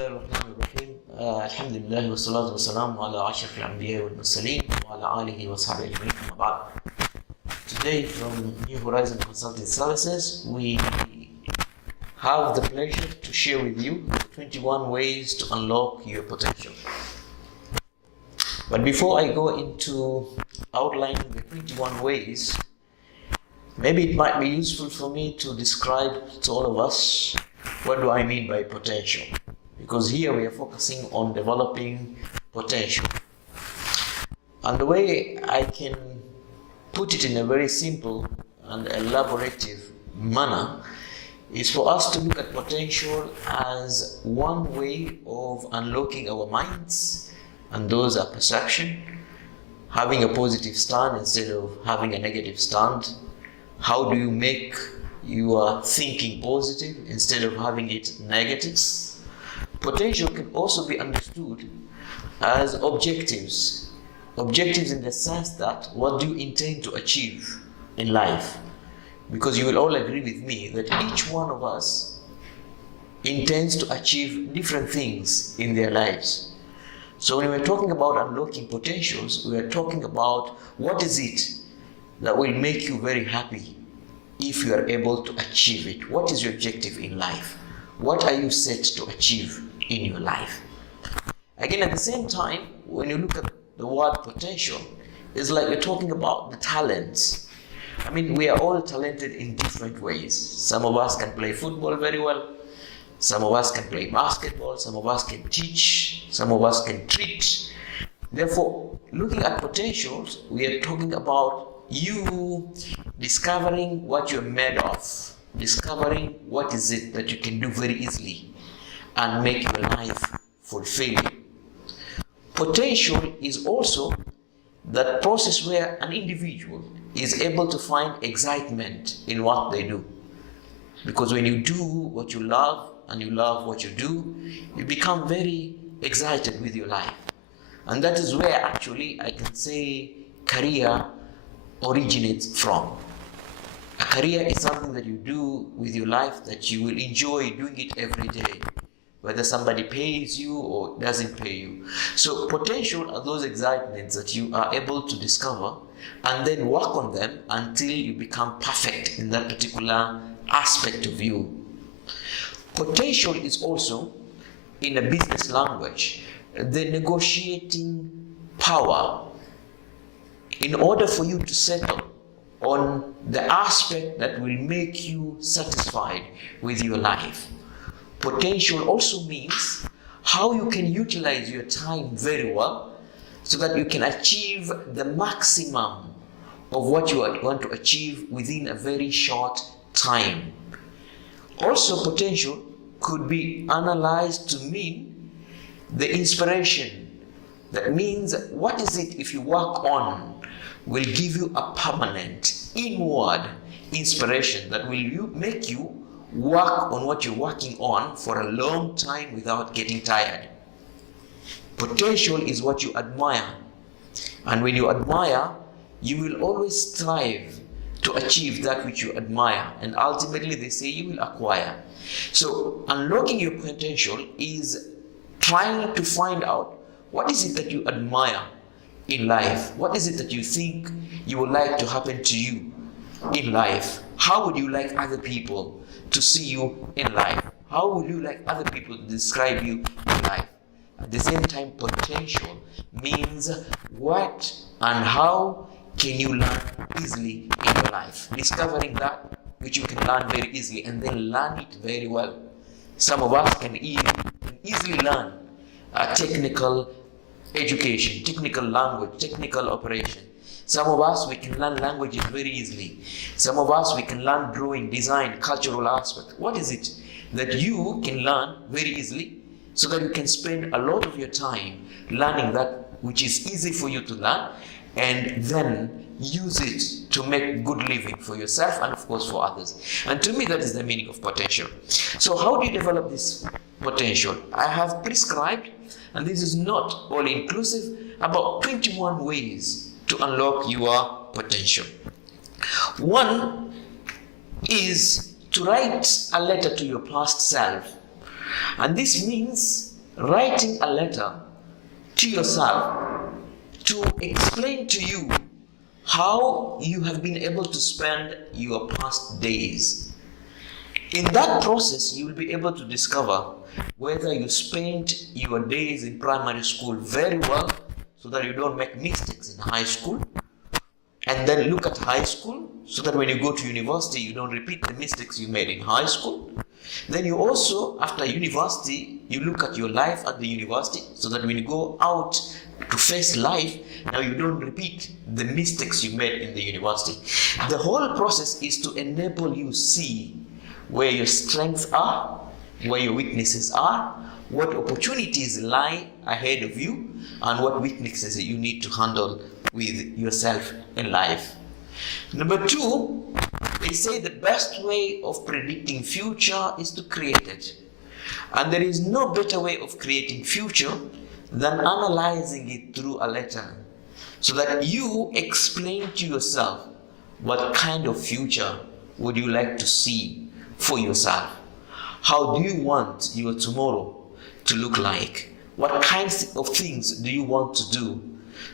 الله الرحمن الرحيم الحمد لله والصلاة والسلام على أشرف الأنبياء والمرسلين وعلى آله وصحبه أجمعين أما بعد. Today from New Horizon Consulting Services we have the pleasure to share with you 21 ways to unlock your potential. But before I go into outlining the 21 ways, maybe it might be useful for me to describe to all of us what do I mean by potential, because here we are focusing on developing potential. And the way I can put it in a very simple and elaborative manner is for us to look at potential as one way of unlocking our minds and those are perception, having a positive stand instead of having a negative stand. How do you make your thinking positive instead of having it negative? Potential can also be understood as objectives. Objectives in the sense that what do you intend to achieve in life? Because you will all agree with me that each one of us intends to achieve different things in their lives. So when we're talking about unlocking potentials, we are talking about what is it that will make you very happy if you are able to achieve it. What is your objective in life? What are you set to achieve in your life? Again, at the same time, when you look at the word potential, it's like we're talking about the talents. I mean, we are all talented in different ways. Some of us can play football very well. Some of us can play basketball. Some of us can teach. Some of us can treat. Therefore, looking at potentials, we are talking about you discovering what you're made of, discovering what is it that you can do very easily and make your life fulfilling. Potential is also that process where an individual is able to find excitement in what they do. Because when you do what you love and you love what you do, you become very excited with your life. And that is where actually I can say career originates from. A career is something that you do with your life that you will enjoy doing it every day, whether somebody pays you or doesn't pay you. So potential are those excitements that you are able to discover and then work on them until you become perfect in that particular aspect of you. Potential is also, in a business language, the negotiating power in order for you to settle on the aspect that will make you satisfied with your life. Potential also means how you can utilize your time very well so that you can achieve the maximum of what you want to achieve within a very short time. Also, potential could be analyzed to mean the inspiration. That means, what is it if you work on will give you a permanent inward inspiration that will make you work on what you're working on for a long time without getting tired. Potential is what you admire. And when you admire, you will always strive to achieve that which you admire. And ultimately, they say you will acquire. So unlocking your potential is trying to find out what is it that you admire in life? What is it that you think you would like to happen to you in life? How would you like other people to see you in life? How would you like other people to describe you in life? At the same time, potential means what and how can you learn easily in your life? Discovering that which you can learn very easily and then learn it very well. Some of us can easily learn technical education, technical language, technical operation. Some of us, we can learn languages very easily. Some of us, we can learn drawing, design, cultural aspect. What is it that you can learn very easily so that you can spend a lot of your time learning that which is easy for you to learn and then use it to make good living for yourself and of course for others. And to me, that is the meaning of potential. So how do you develop this potential? I have prescribed, and this is not all inclusive, about 21 ways to unlock your potential. One is to write a letter to your past self. And this means writing a letter to yourself to explain to you how you have been able to spend your past days. In that process, you will be able to discover whether you spent your days in primary school very well so that you don't make mistakes in high school, and then look at high school so that when you go to university you don't repeat the mistakes you made in high school. Then you also, after university, you look at your life at the university so that when you go out to face life, now you don't repeat the mistakes you made in the university. The whole process is to enable you see where your strengths are, where your weaknesses are, what opportunities lie ahead of you, and what weaknesses you need to handle with yourself in life. Number 2, they say the best way of predicting future is to create it. And there is no better way of creating future than analyzing it through a letter, so that you explain to yourself what kind of future would you like to see for yourself. How do you want your tomorrow to look like? What kinds of things do you want to do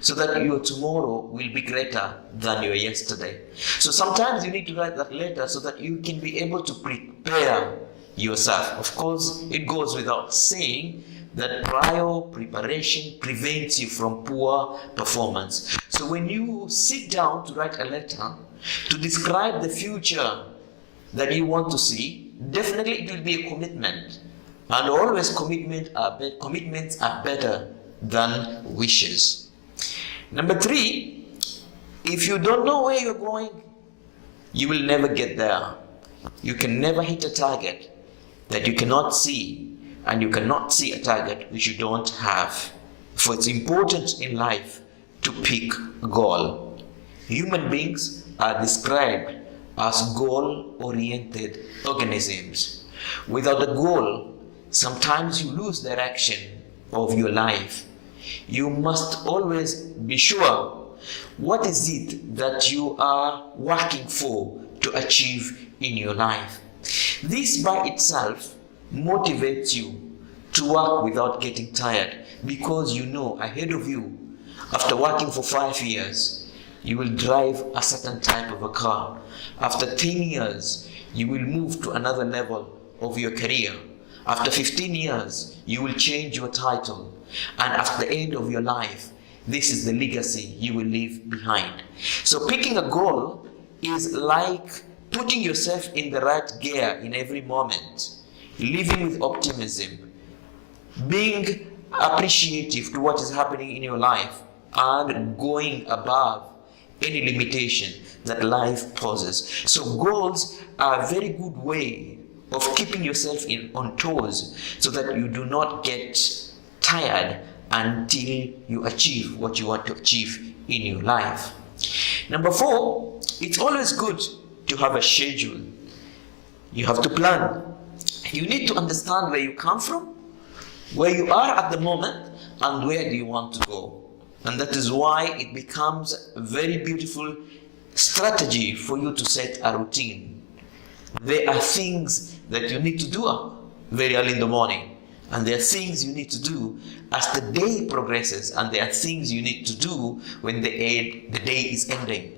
so that your tomorrow will be greater than your yesterday? So sometimes you need to write that letter so that you can be able to prepare yourself. Of course, it goes without saying that prior preparation prevents you from poor performance. So when you sit down to write a letter to describe the future that you want to see, definitely it will be a commitment. And always commitments are better than wishes. Number 3, if you don't know where you're going, you will never get there. You can never hit a target that you cannot see, and you cannot see a target which you don't have. For it's important in life to pick a goal. Human beings are described as goal-oriented organisms. Without a goal, sometimes you lose direction of your life. You must always be sure what is it that you are working for to achieve in your life. This by itself motivates you to work without getting tired, because you know ahead of you, after working for 5 years, you will drive a certain type of a car. After 10 years, you will move to another level of your career. After 15 years, you will change your title. And after the end of your life, this is the legacy you will leave behind. So picking a goal is like putting yourself in the right gear in every moment, living with optimism, being appreciative to what is happening in your life, and going above any limitation that life poses. So goals are a very good way of keeping yourself on toes so that you do not get tired until you achieve what you want to achieve in your life. Number 4, it's always good to have a schedule. You have to plan. You need to understand where you come from, where you are at the moment, and where do you want to go. And that is why it becomes a very beautiful strategy for you to set a routine. There are things that you need to do very early in the morning, and there are things you need to do as the day progresses, and there are things you need to do when the day is ending,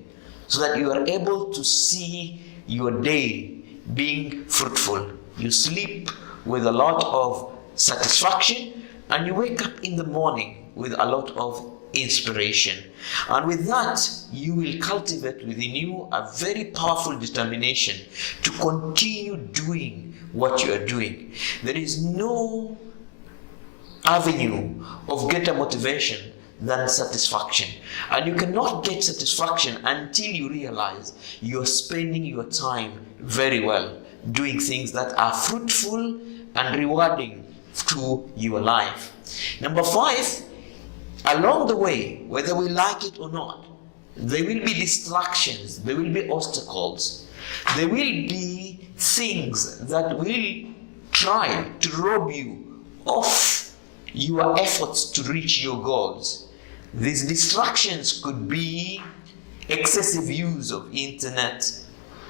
so that you are able to see your day being fruitful. You sleep with a lot of satisfaction, and you wake up in the morning with a lot of inspiration. And with that, you will cultivate within you a very powerful determination to continue doing what you are doing. There is no avenue of greater motivation than satisfaction. And you cannot get satisfaction until you realize you're spending your time very well, doing things that are fruitful and rewarding to your life. Number 5, along the way, whether we like it or not, there will be distractions, there will be obstacles, there will be things that will try to rob you of your efforts to reach your goals. These distractions could be excessive use of internet,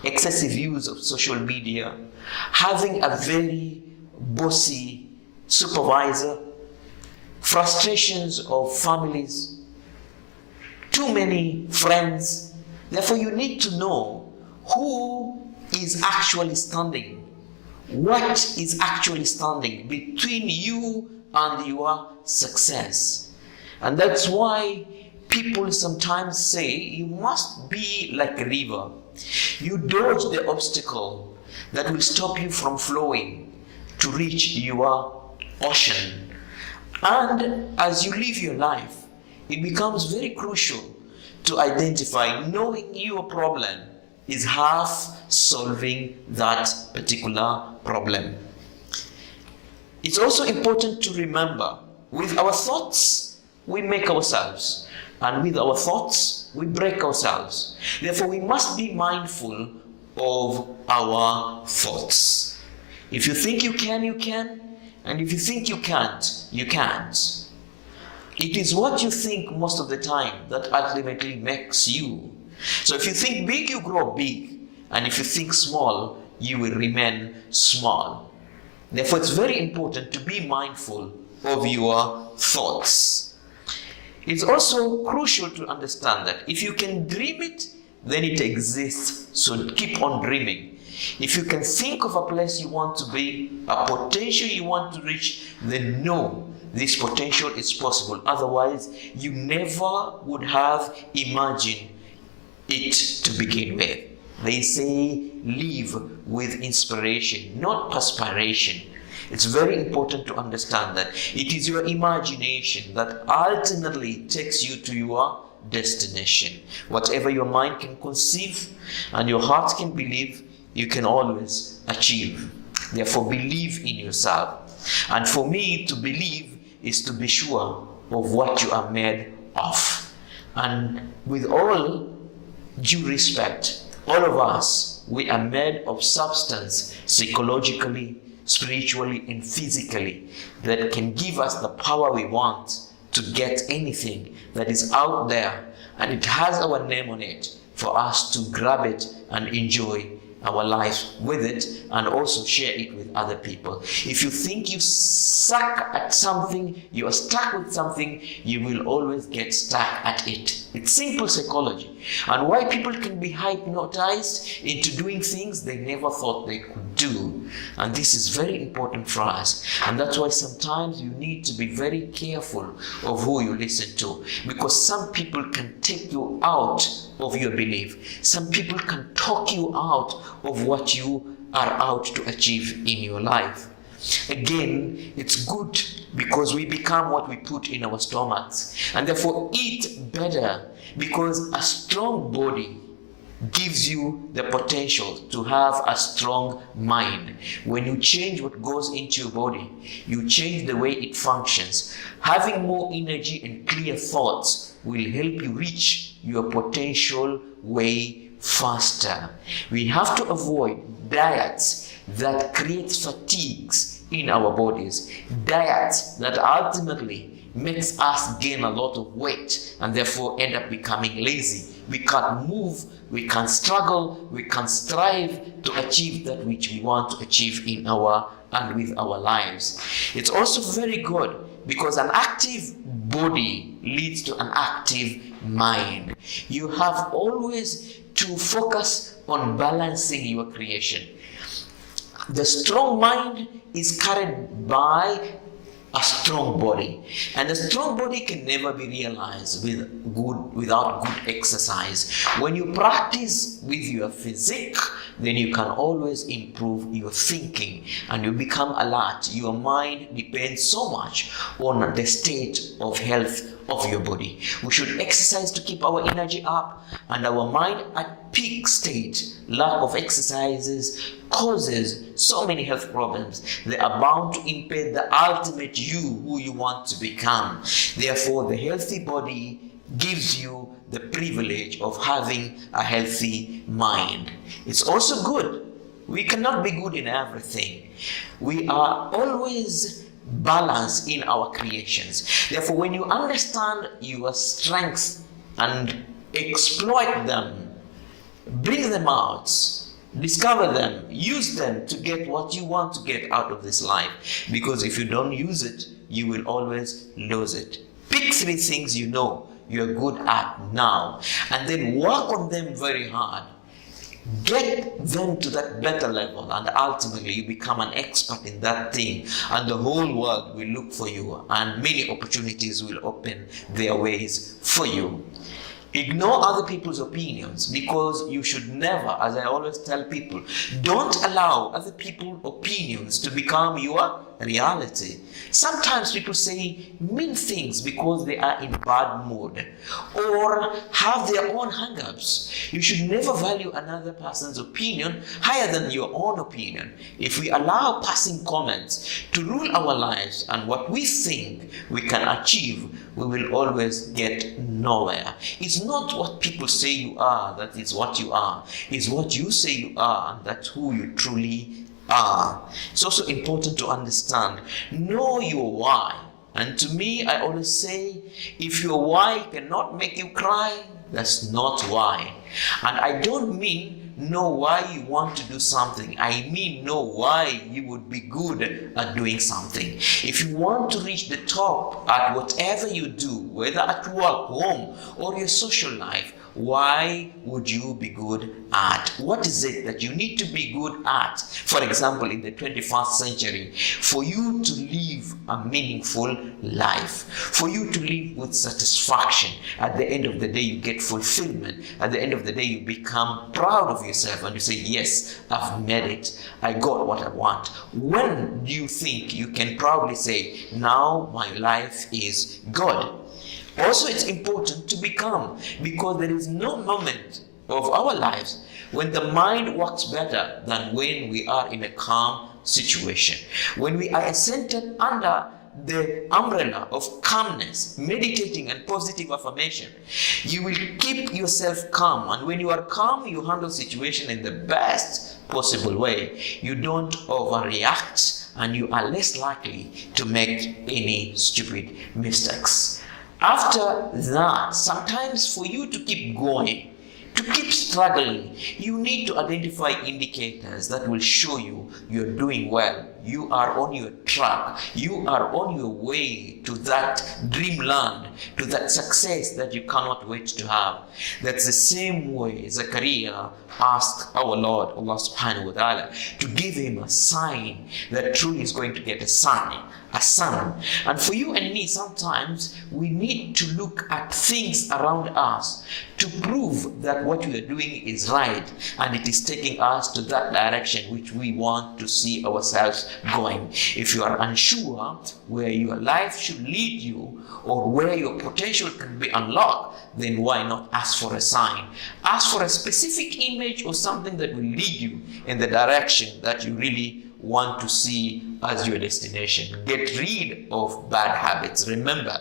excessive use of social media, having a very bossy supervisor frustrations of families, too many friends. Therefore, you need to know who is actually standing, what is actually standing between you and your success. And that's why people sometimes say you must be like a river. You dodge the obstacle that will stop you from flowing to reach your ocean. And as you live your life, it becomes very crucial to identify knowing your problem is half solving that particular problem. It's also important to remember, with our thoughts, we make ourselves, and with our thoughts, we break ourselves. Therefore, we must be mindful of our thoughts. If you think you can, you can, and if you think you can't, you can't. It is what you think most of the time that ultimately makes you. So if you think big, you grow big, and if you think small, you will remain small. Therefore, it's very important to be mindful of your thoughts. It's also crucial to understand that if you can dream it, then it exists. So keep on dreaming. If you can think of a place you want to be, a potential you want to reach, then know this potential is possible. Otherwise, you never would have imagined it to begin with. They say live with inspiration, not perspiration. It's very important to understand that it is your imagination that ultimately takes you to your destination. Whatever your mind can conceive and your heart can believe, you can always achieve. Therefore, believe in yourself. And for me, to believe is to be sure of what you are made of. And with all due respect, all of us, we are made of substance, psychologically, spiritually, and physically, that can give us the power we want to get anything that is out there, and it has our name on it for us to grab it and enjoy our life with it, and also share it with other people. If you think you suck at something, you are stuck with something, you will always get stuck at it. It's simple psychology. And why people can be hypnotized into doing things they never thought they could do. And this is very important for us. And that's why sometimes you need to be very careful of who you listen to, because some people can take you out of your belief. Some people can talk you out of what you are out to achieve in your life. Again, it's good because we become what we put in our stomachs, and therefore eat better, because a strong body gives you the potential to have a strong mind. When you change what goes into your body, you change the way it functions. Having more energy and clear thoughts will help you reach your potential way faster. We have to avoid diets that create fatigues in our bodies, diets that ultimately makes us gain a lot of weight and therefore end up becoming lazy. We can't move, we can't struggle, we can't strive to achieve that which we want to achieve in our and with our lives. It's also very good because an active body leads to an active mind. You have always to focus on balancing your creation. The strong mind is carried by a strong body, and a strong body can never be realized without good exercise. When you practice with your physique, then you can always improve your thinking and you become alert. Your mind depends so much on the state of health of your body. We should exercise to keep our energy up and our mind at peak state. Lack of exercises causes so many health problems. They are bound to impair the ultimate you, who you want to become. Therefore, the healthy body gives you the privilege of having a healthy mind. It's also good. We cannot be good in everything. We are always balanced in our creations. Therefore, when you understand your strengths and exploit them, bring them out, discover them, use them to get what you want to get out of this life. Because if you don't use it, you will always lose it. Pick 3 things you know you're good at now, and then work on them very hard. Get them to that better level, and ultimately you become an expert in that thing, and the whole world will look for you, and many opportunities will open their ways for you. Ignore other people's opinions, because you should never, as I always tell people, don't allow other people's opinions to become your reality. Sometimes people say mean things because they are in bad mood or have their own hang-ups. You should never value another person's opinion higher than your own opinion. If we allow passing comments to rule our lives and what we think we can achieve, we will always get nowhere. It's not what people say you are that is what you are. It's what you say you are, and that's who you truly are. It's also important to understand, know your why. And to me, I always say, if your why cannot make you cry, that's not why. And I don't mean know why you want to do something. I mean know why you would be good at doing something. If you want to reach the top at whatever you do, whether at work, home, or your social life, why would you be good at? What is it that you need to be good at? For example, in the 21st century, for you to live a meaningful life, for you to live with satisfaction. At the end of the day, you get fulfillment. At the end of the day, you become proud of yourself and you say, yes, I've made it. I got what I want. When do you think you can proudly say, now my life is good? Also, it's important to become, because there is no moment of our lives when the mind works better than when we are in a calm situation. When we are centered under the umbrella of calmness, meditating and positive affirmation, you will keep yourself calm. And when you are calm, you handle situation in the best possible way. You don't overreact, and you are less likely to make any stupid mistakes. After that, sometimes for you to keep going, to keep struggling, you need to identify indicators that will show you you're doing well. You are on your track. You are on your way to that dreamland, to that success that you cannot wait to have. That's the same way Zechariah asked our Lord, Allah subhanahu wa ta'ala, to give him a sign that truly is going to get a son. And for you and me, sometimes we need to look at things around us to prove that what we are doing is right, and it is taking us to that direction which we want to see ourselves going. If you are unsure where your life should lead you or where your potential can be unlocked, then why not ask for a sign? Ask for a specific image or something that will lead you in the direction that you really want to see as your destination. Get rid of bad habits. Remember,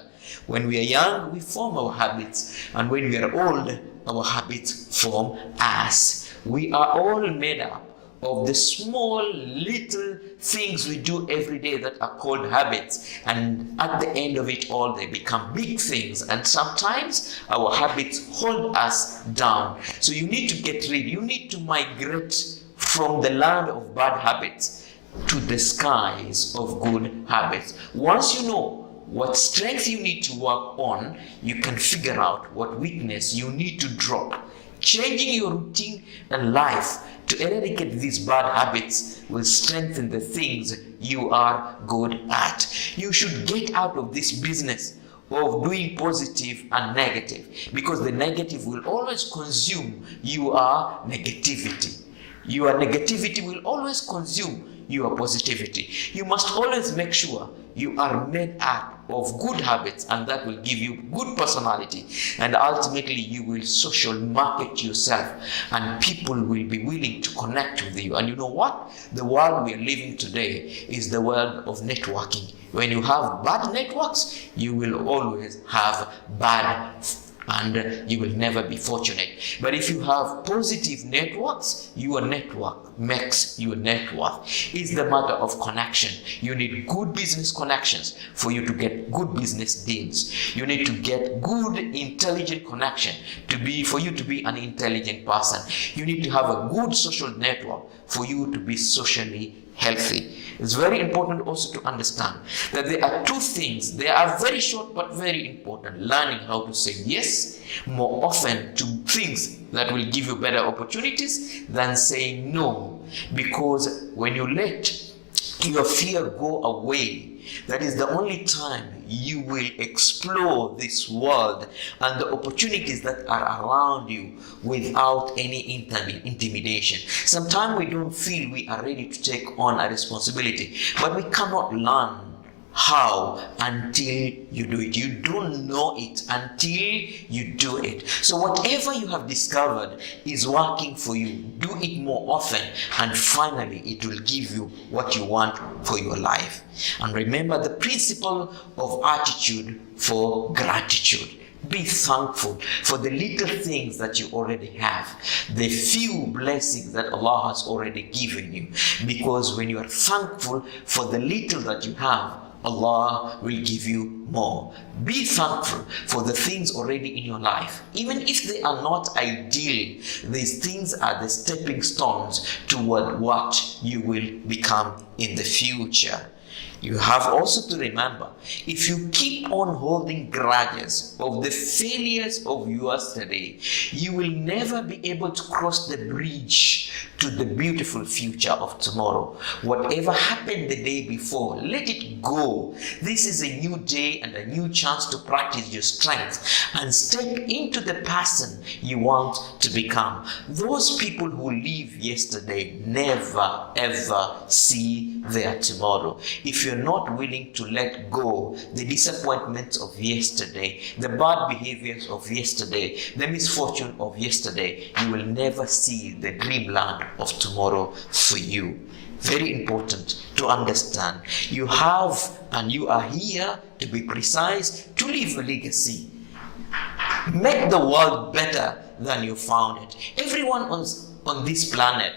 when we are young, we form our habits, and when we are old, our habits form us. We are all made up of the small little things we do every day that are called habits, and at the end of it all, they become big things, and sometimes our habits hold us down. So you need to get rid, you need to migrate from the land of bad habits to the skies of good habits. Once you know what strength you need to work on, you can figure out what weakness you need to drop. Changing your routine and life to eradicate these bad habits will strengthen the things you are good at. You should get out of this business of doing positive and negative, because the negative will always consume your negativity. Your negativity will always consume your positivity. You must always make sure you are made up of good habits, and that will give you good personality, and ultimately you will social market yourself, and people will be willing to connect with you. And you know what? The world we are living today is the world of networking. When you have bad networks, you will always have bad, and you will never be fortunate. But if you have positive networks, your network makes your net worth. It's the matter of connection. You need good business connections for you to get good business deals. You need to get good intelligent connection for you to be an intelligent person. You need to have a good social network for you to be socially healthy. It's very important also to understand that there are two things. They are very short but very important. Learning how to say yes more often to things that will give you better opportunities than saying no. Because when you let your fear go away, that is the only time you will explore this world and the opportunities that are around you without any intimidation. Sometimes we don't feel we are ready to take on a responsibility, but we cannot learn how until you do it. You don't know it until you do it. So whatever you have discovered is working for you, do it more often, and finally it will give you what you want for your life. And remember the principle of attitude for gratitude. Be thankful for the little things that you already have, the few blessings that Allah has already given you. Because when you are thankful for the little that you have, Allah will give you more. Be thankful for the things already in your life. Even if they are not ideal, these things are the stepping stones toward what you will become in the future. You have also to remember, if you keep on holding grudges of the failures of yesterday, you will never be able to cross the bridge to the beautiful future of tomorrow. Whatever happened the day before, let it go. This is a new day and a new chance to practice your strength and step into the person you want to become. Those people who live yesterday never ever see their tomorrow. If you're not willing to let go the disappointments of yesterday, the bad behaviors of yesterday, the misfortune of yesterday, you will never see the dreamland of tomorrow for you. Very important to understand. You have, and you are here to be precise, to leave a legacy. Make the world better than you found it. Everyone on this planet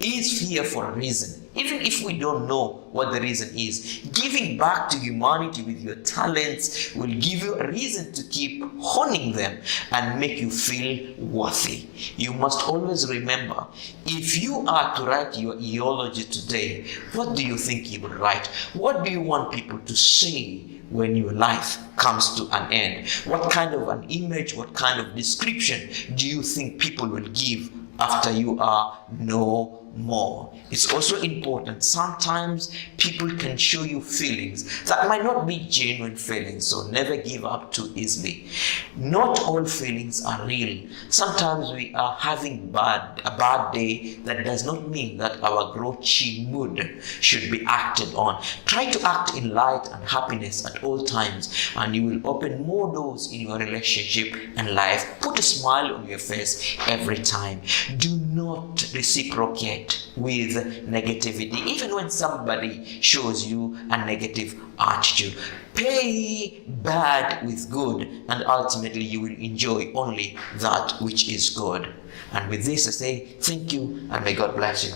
is here for a reason. Even if we don't know what the reason is, giving back to humanity with your talents will give you a reason to keep honing them and make you feel worthy. You must always remember, if you are to write your eulogy today, what do you think you will write? What do you want people to say when your life comes to an end? What kind of an image, what kind of description do you think people will give after you are no more? It's also important. Sometimes people can show you feelings that might not be genuine feelings, so never give up too easily. Not all feelings are real. Sometimes we are having a bad day. That does not mean that our grouchy mood should be acted on. Try to act in light and happiness at all times, and you will open more doors in your relationship and life. Put a smile on your face every time. Do not reciprocate with negativity, even when somebody shows you a negative attitude. Pay bad with good, and ultimately you will enjoy only that which is good. And with this I say thank you, and may God bless you.